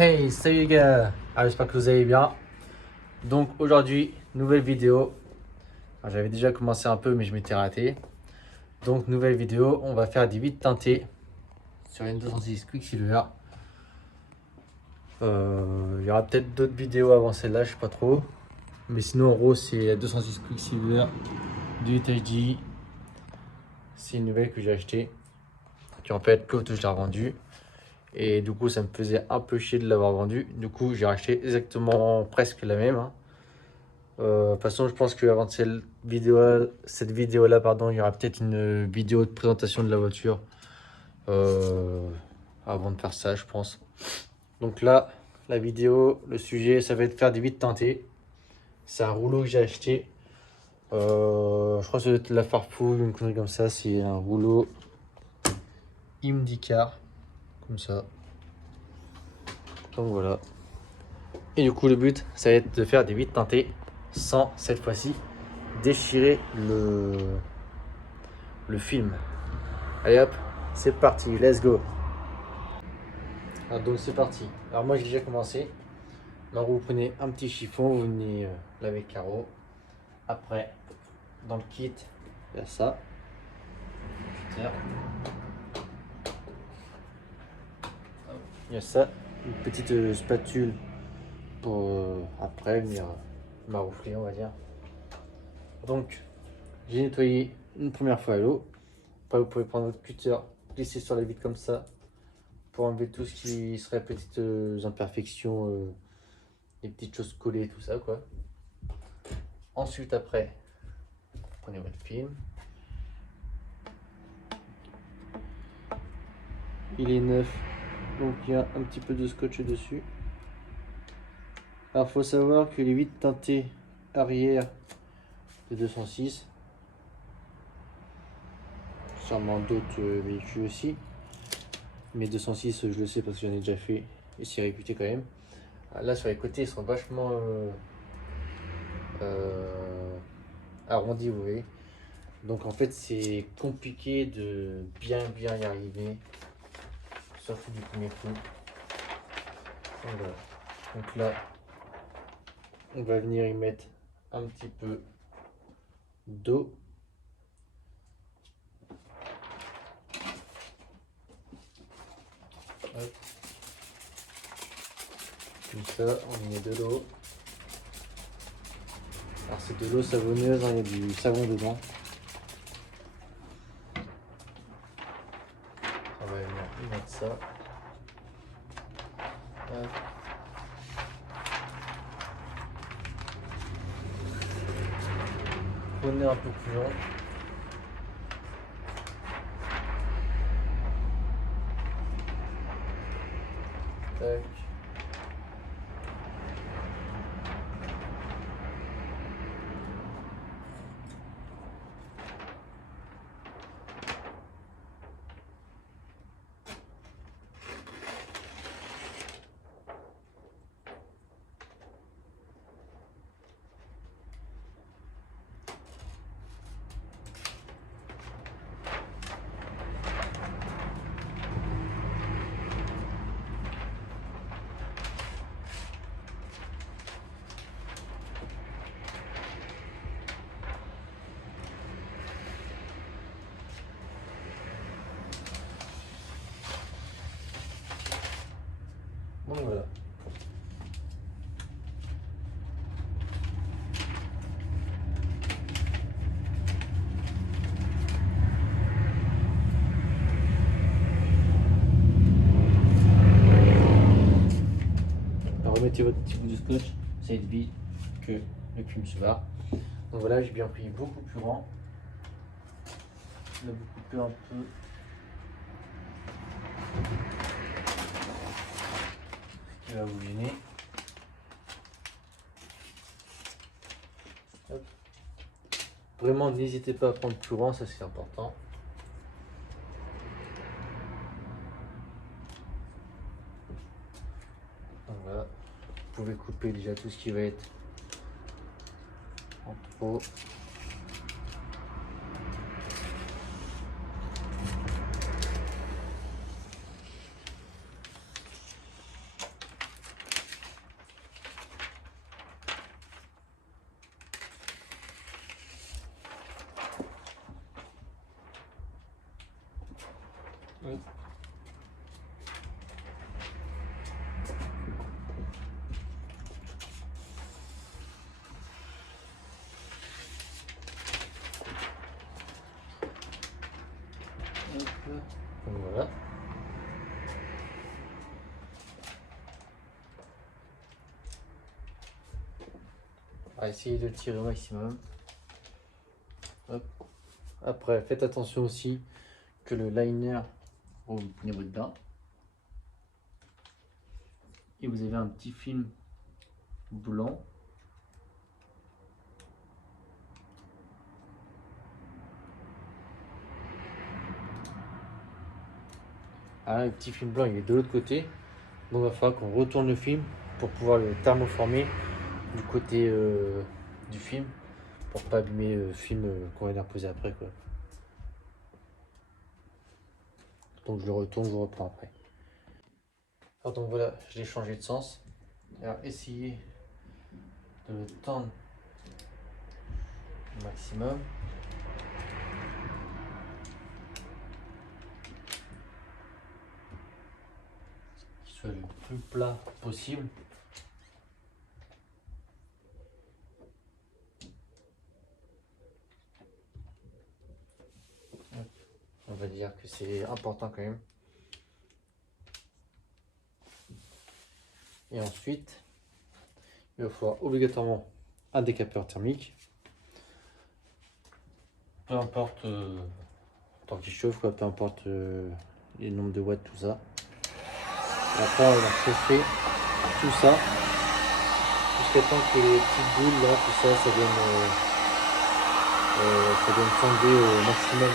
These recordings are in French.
Hey, salut les gars. J'espère que vous allez bien. Donc aujourd'hui, nouvelle vidéo. J'avais déjà commencé un peu mais je m'étais raté. Donc nouvelle vidéo, on va faire des vides teintés sur une 206 Quicksilver. Il y aura peut-être d'autres vidéos avant celle-là, je sais pas trop. Mais sinon en gros c'est la 206 Quicksilver du HD. C'est une nouvelle que j'ai achetée. Qui en fait l'autre je l'ai revendue. Et du coup ça me faisait un peu chier de l'avoir vendue. Du coup j'ai racheté exactement presque la même, hein. De toute façon, je pense qu'avant cette vidéo-là, pardon, il y aura peut-être une vidéo de présentation de la voiture euh, avant de faire ça, je pense. Donc là, la vidéo, le sujet, ça va être faire des vides teintés. C'est un rouleau que j'ai acheté. Je crois que ça doit être la Farfouille ou une connerie comme ça. C'est un rouleau Imdicar, comme ça. Donc voilà. Et du coup, le but, ça va être de faire des vides teintés sans, cette fois-ci, déchirer le film. Allez hop, c'est parti, let's go. Donc c'est parti. Alors moi j'ai déjà commencé. Donc vous prenez un petit chiffon, vous venez laver le carreau. Après, dans le kit, il y a ça. Il y a ça, une petite spatule pour après venir maroufler, on va dire. Donc j'ai nettoyé une première fois à l'eau. Après vous pouvez prendre votre cutter, glisser sur la vitre comme ça pour enlever tout ce qui serait petites imperfections, les petites choses collées, tout ça quoi. Ensuite après, prenez votre film. Il est neuf, donc il y a un petit peu de scotch dessus. Alors faut savoir que les vitres teintées arrière de 206, sûrement d'autres véhicules aussi, mais 206 je le sais parce que j'en ai déjà fait et c'est réputé quand même. Là sur les côtés ils sont vachement arrondis, vous voyez. Donc en fait c'est compliqué de bien y arriver, surtout du premier coup. Donc, voilà. Donc là on va venir y mettre un petit peu d'eau. Hop. Comme ça, on met de l'eau. Alors c'est de l'eau savonneuse, hein, il y a du savon dedans. On va venir y mettre ça. Hop. Prenez un peu plus long. Tac. Donc voilà. Alors remettez votre petit bout de scotch, ça évite que le film se barre. Donc voilà, j'ai bien pris beaucoup plus grand. Là, vous coupez un peu. Ce qui va vous gêner. Hop. Vraiment, n'hésitez pas à prendre plus grand, ça c'est important. Donc voilà, vous pouvez couper déjà tout ce qui va être en trop. Oui. Donc voilà. On va essayer de le tirer au maximum. Hop. Après, faites attention aussi que le liner au niveau de là. Et vous avez un petit film blanc. Ah, le petit film blanc il est de l'autre côté. Donc il va falloir qu'on retourne le film pour pouvoir le thermoformer du côté du film. Pour pas abîmer le film qu'on va reposer après quoi. Donc je le retourne, je le reprends après. Alors donc voilà, je l'ai changé de sens. Alors essayez de le tendre au maximum. Qu'il soit le plus plat possible. On va dire que c'est important quand même. Et ensuite, il va falloir obligatoirement un décapeur thermique. Peu importe tant qu'il chauffe, quoi, peu importe les nombres de watts, tout ça. Et après, on va chauffer tout ça jusqu'à temps que les petites boules là, tout ça, ça vienne fonder au maximum.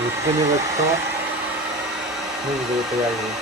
Vous prenez votre temps, mais vous n'allez pas y arriver.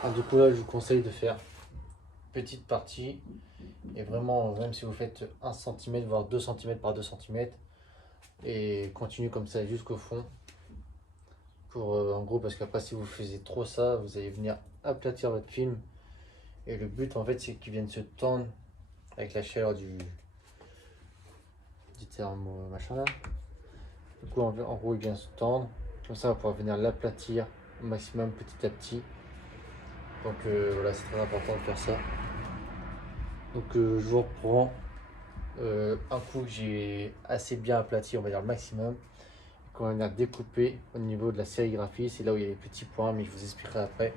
Ah, du coup là, je vous conseille de faire petite partie. Et vraiment, même si vous faites 1 cm, voire 2 cm par 2 cm, et continuez comme ça jusqu'au fond. Pour, en gros, parce qu'après, si vous faisiez trop ça, vous allez venir aplatir votre film. Et le but, en fait, c'est qu'il vienne se tendre avec la chaleur du thermo machin là. Du coup, en gros, il vient se tendre. Comme ça, on va pouvoir venir l'aplatir au maximum petit à petit. Donc voilà, c'est très important de faire ça. Donc je vous reprends un coup que j'ai assez bien aplati, on va dire le maximum. Qu'on a découpé au niveau de la sérigraphie, c'est là où il y a les petits points, mais je vous expliquerai après.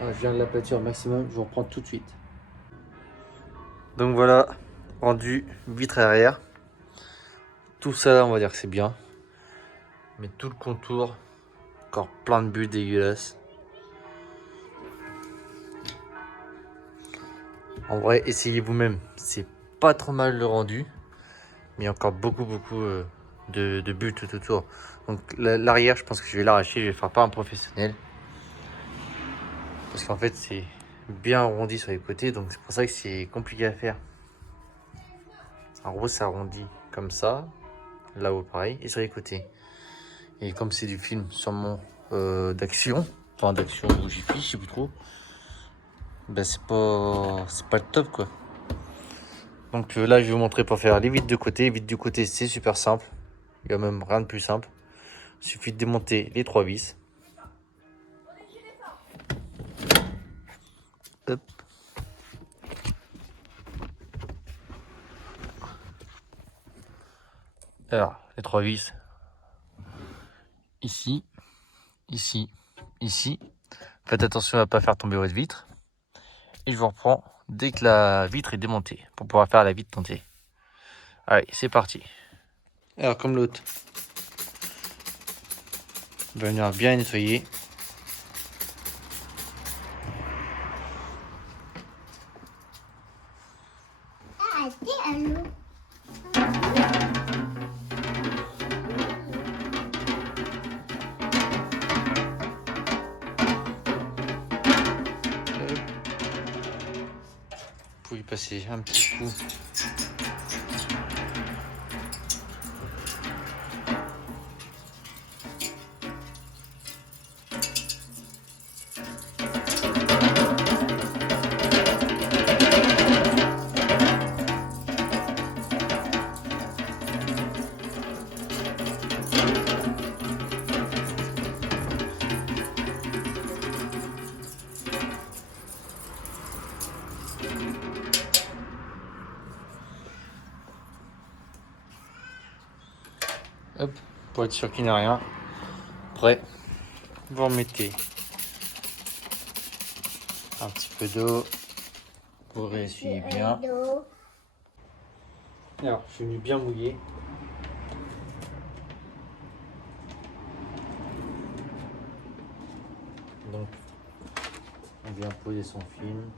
Alors, je viens de l'aplatir au maximum, je vous reprends tout de suite. Donc voilà, rendu vitre arrière. Tout ça, on va dire que c'est bien. Mais tout le contour, encore plein de bulles dégueulasses. En vrai, essayez vous-même. C'est pas trop mal le rendu. Mais il y a encore beaucoup de bulles tout autour. Donc l'arrière, je pense que je vais l'arracher. Je vais faire pas un professionnel. Parce qu'en fait, c'est bien arrondi sur les côtés. Donc c'est pour ça que c'est compliqué à faire. En gros, ça arrondit comme ça. Là-haut, pareil. Et sur les côtés. Et comme c'est du film sûrement d'action. Enfin, d'action ou j'y fiche, je sais plus trop. Ben, c'est pas le top, quoi. Donc là, je vais vous montrer pour faire les vitres de côté. Les vitres du côté, c'est super simple. Il n'y a même rien de plus simple. Il suffit de démonter les 3 vis. Hop. Alors, les 3 vis. Ici, ici, ici. Faites attention à ne pas faire tomber votre vitre. Et je vous reprends dès que la vitre est démontée pour pouvoir faire la vitre tentée. Allez, c'est parti. Alors, comme l'autre, on va venir bien nettoyer. Vous pouvez passer un petit coup. Hop, pour être sûr qu'il n'y a rien. Après, vous remettez un petit peu d'eau pour réessuyer bien. Alors, je suis venu bien mouillé. Donc, on vient poser son film.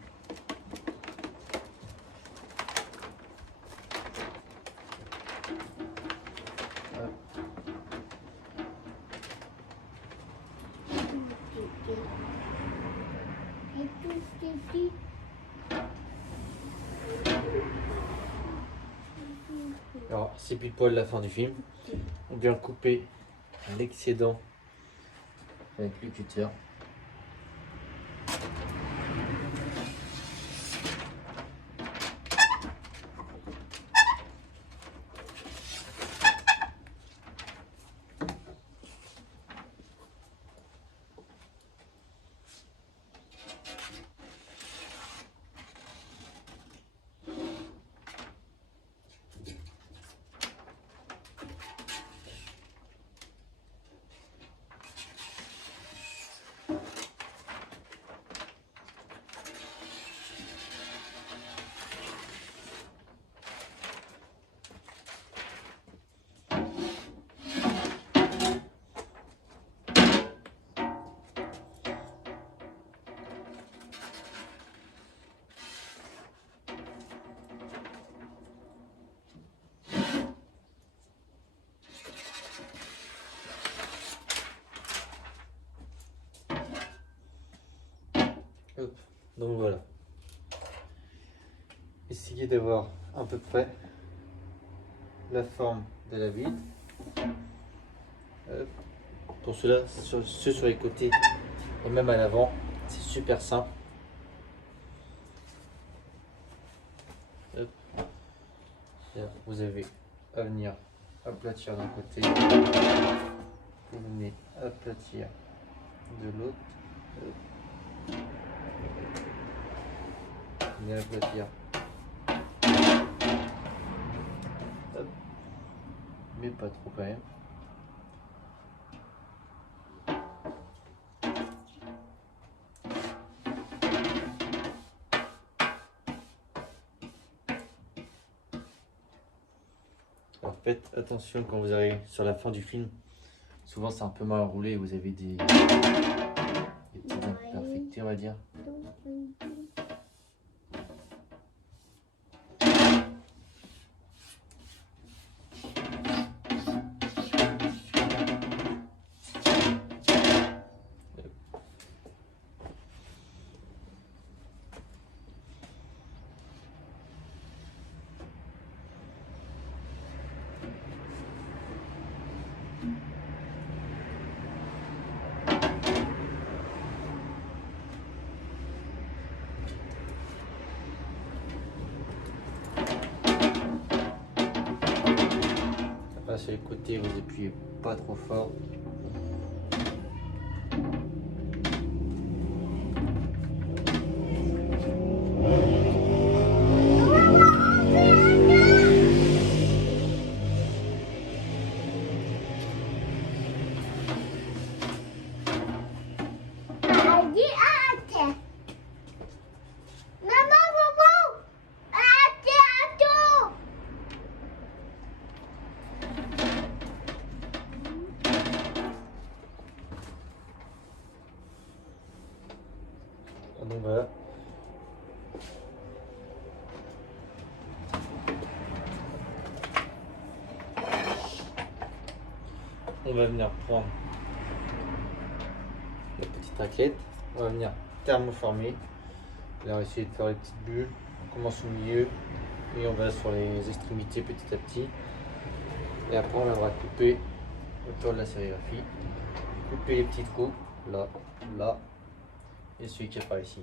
Alors, c'est pile poil la fin du film. On vient couper l'excédent avec le cutter. Hop. Donc voilà. Essayez d'avoir à peu près la forme de la vitre. Hop. Pour cela, ceux sur les côtés et même à l'avant, c'est super simple. Hop. Vous avez à venir aplatir d'un côté, vous venez aplatir de l'autre. Venez aplatir mais pas trop quand même. Alors faites attention quand vous arrivez sur la fin du film. Souvent c'est un peu mal enroulé, vous avez des petites imperfections on va dire. Après sur les côtés vous appuyez pas trop fort. Donc voilà. On va venir prendre la petite raclette. On va venir thermoformer. Là on va essayer de faire les petites bulles. On commence au milieu et on va sur les extrémités petit à petit. Et après on viendra couper autour de la sérigraphie. Couper les petits trous, là, là, et celui qui apparaît ici.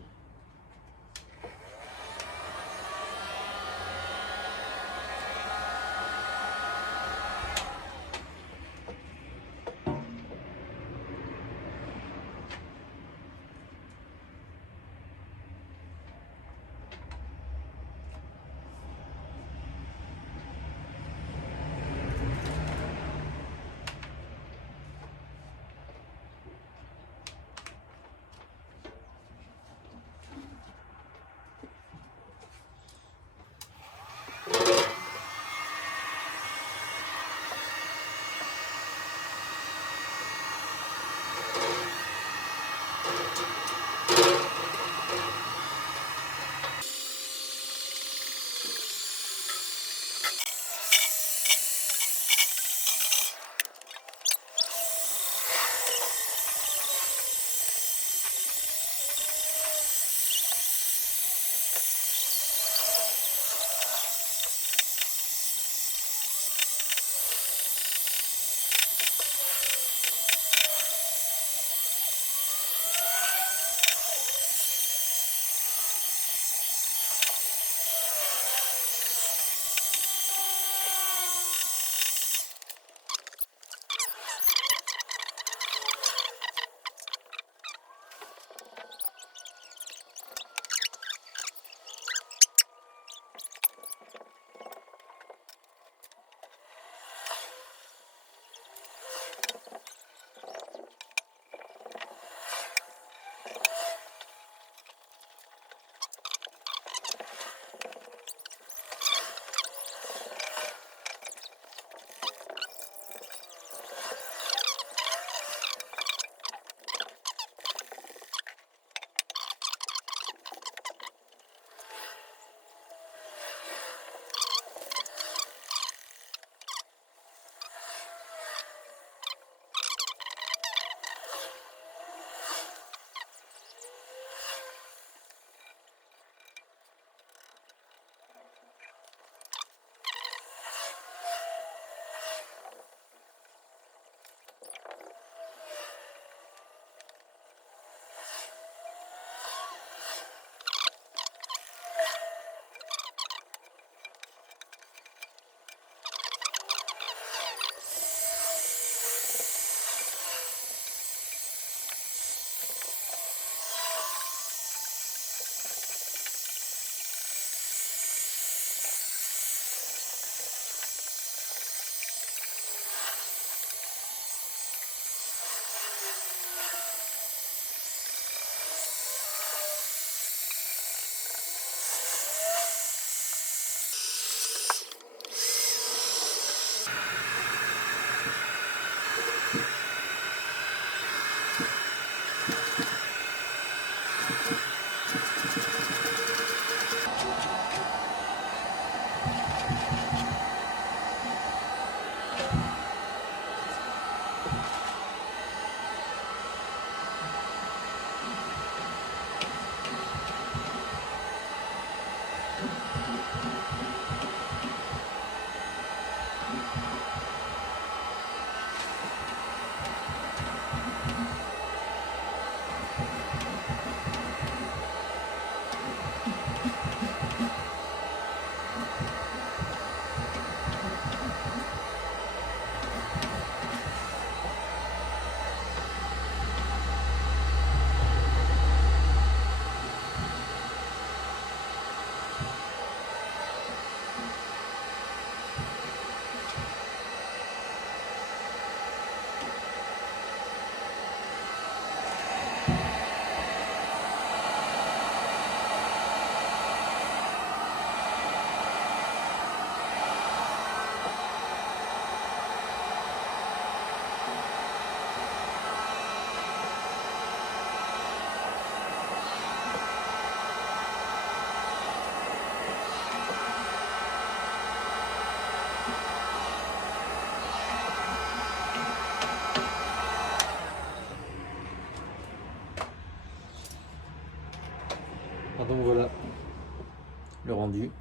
rendu.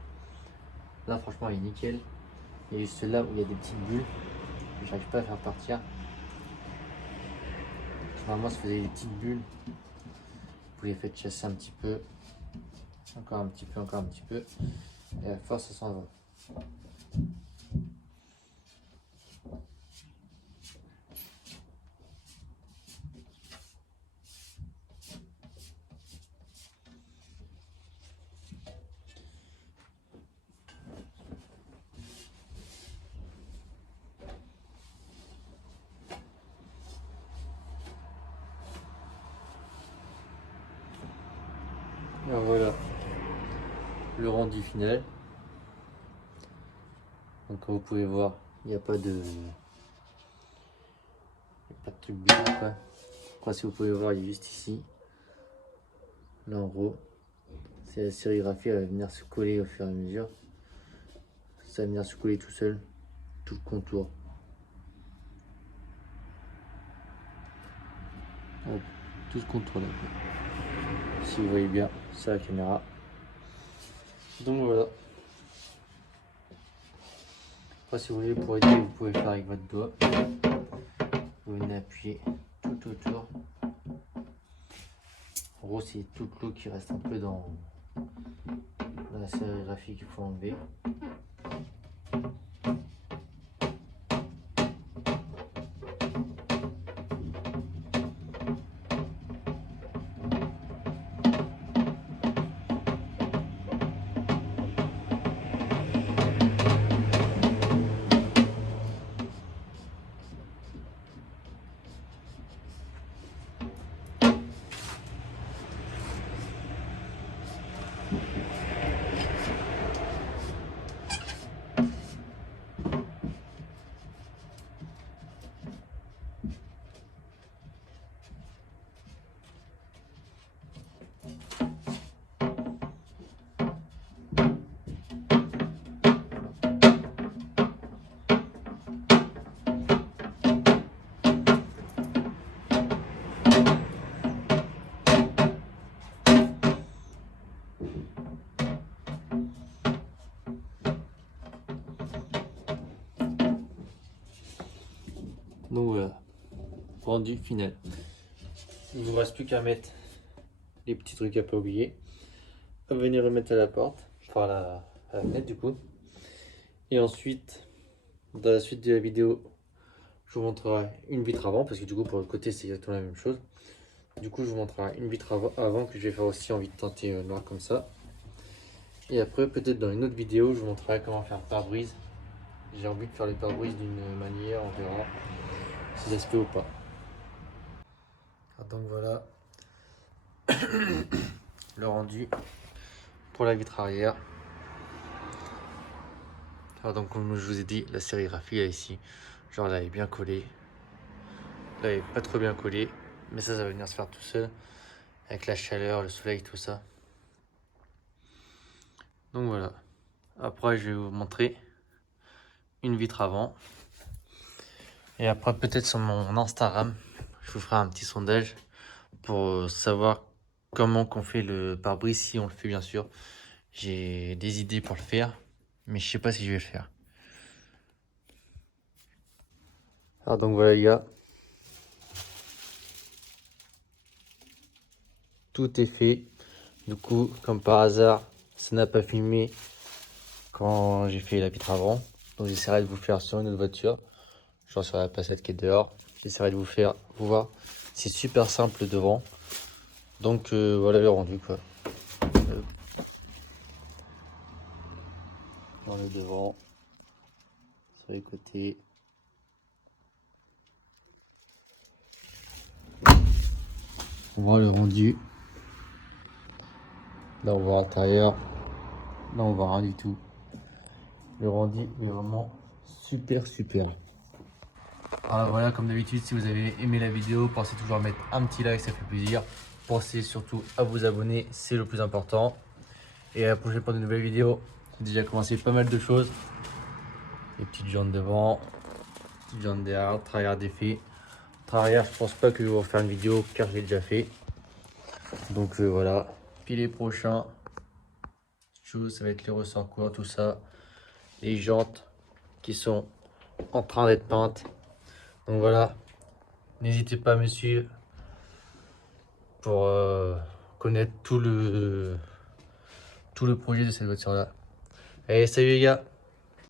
Là franchement il est nickel. Il y a juste là où il y a des petites bulles que j'arrive pas à faire partir. Normalement ça faisait des petites bulles. Vous les faites chasser un petit peu. Encore un petit peu, encore un petit peu. Et à force ça s'en va. Alors voilà le rendu final. Donc comme vous pouvez voir, il n'y a pas de truc bizarre quoi. Après si vous pouvez voir, il est juste ici. Là en gros, c'est la sérigraphie, elle va venir se coller au fur et à mesure. Ça va venir se coller tout seul, tout le contour. Hop, tout ce contour là. Si vous voyez bien, c'est la caméra. Donc voilà. Après si vous voulez pour aider, vous pouvez faire avec votre doigt. Vous venez appuyer tout autour. En gros c'est toute l'eau qui reste un peu dans la sérigraphie qu'il faut enlever. Donc voilà, rendu final. Il ne vous reste plus qu'à mettre les petits trucs à pas oublier. À venir remettre à la porte, enfin à la fenêtre du coup. Et ensuite, dans la suite de la vidéo, je vous montrerai une vitre avant, parce que du coup pour le côté c'est exactement la même chose. Du coup je vous montrerai une vitre avant que je vais faire aussi en vitre teintée noir comme ça. Et après peut-être dans une autre vidéo je vous montrerai comment faire pare-brise. J'ai envie de faire les pare-brises d'une manière, on verra si ça se fait ou pas. Donc voilà le rendu pour la vitre arrière. Alors donc comme je vous ai dit, la sérigraphie là ici, genre elle est bien collée. Là elle est pas trop bien collée, mais ça va venir se faire tout seul avec la chaleur, le soleil, tout ça. Donc voilà. Après je vais vous montrer une vitre avant. Et après peut-être sur mon Instagram, je vous ferai un petit sondage pour savoir comment qu'on fait le pare-brise, si on le fait bien sûr. J'ai des idées pour le faire, mais je sais pas si je vais le faire. Alors donc voilà les gars. Tout est fait. Du coup, comme par hasard, ça n'a pas filmé quand j'ai fait la vitre avant. Donc j'essaierai de vous faire sur une autre voiture, genre sur la Passat qui est dehors. J'essaierai de vous faire voir. C'est super simple devant. Donc voilà le rendu quoi. Dans le devant, sur les côtés. On voit le rendu. Là on voit l'intérieur. Là on voit rien du tout. Le rendu est vraiment super. Alors voilà, comme d'habitude, si vous avez aimé la vidéo, pensez toujours à mettre un petit like, ça fait plaisir. Pensez surtout à vous abonner, c'est le plus important. Et à la prochaine pour de nouvelles vidéos. J'ai déjà commencé pas mal de choses. Les petites jantes devant, petites jantes derrière, travers défait. Travers, je pense pas que je vais refaire une vidéo car je l'ai déjà fait. Donc voilà. Puis les prochains, je choses, ça va être les ressorts courts, tout ça. Les jantes qui sont en train d'être peintes. Donc voilà, n'hésitez pas à me suivre pour connaître tout le projet de cette voiture là. Allez, salut les gars!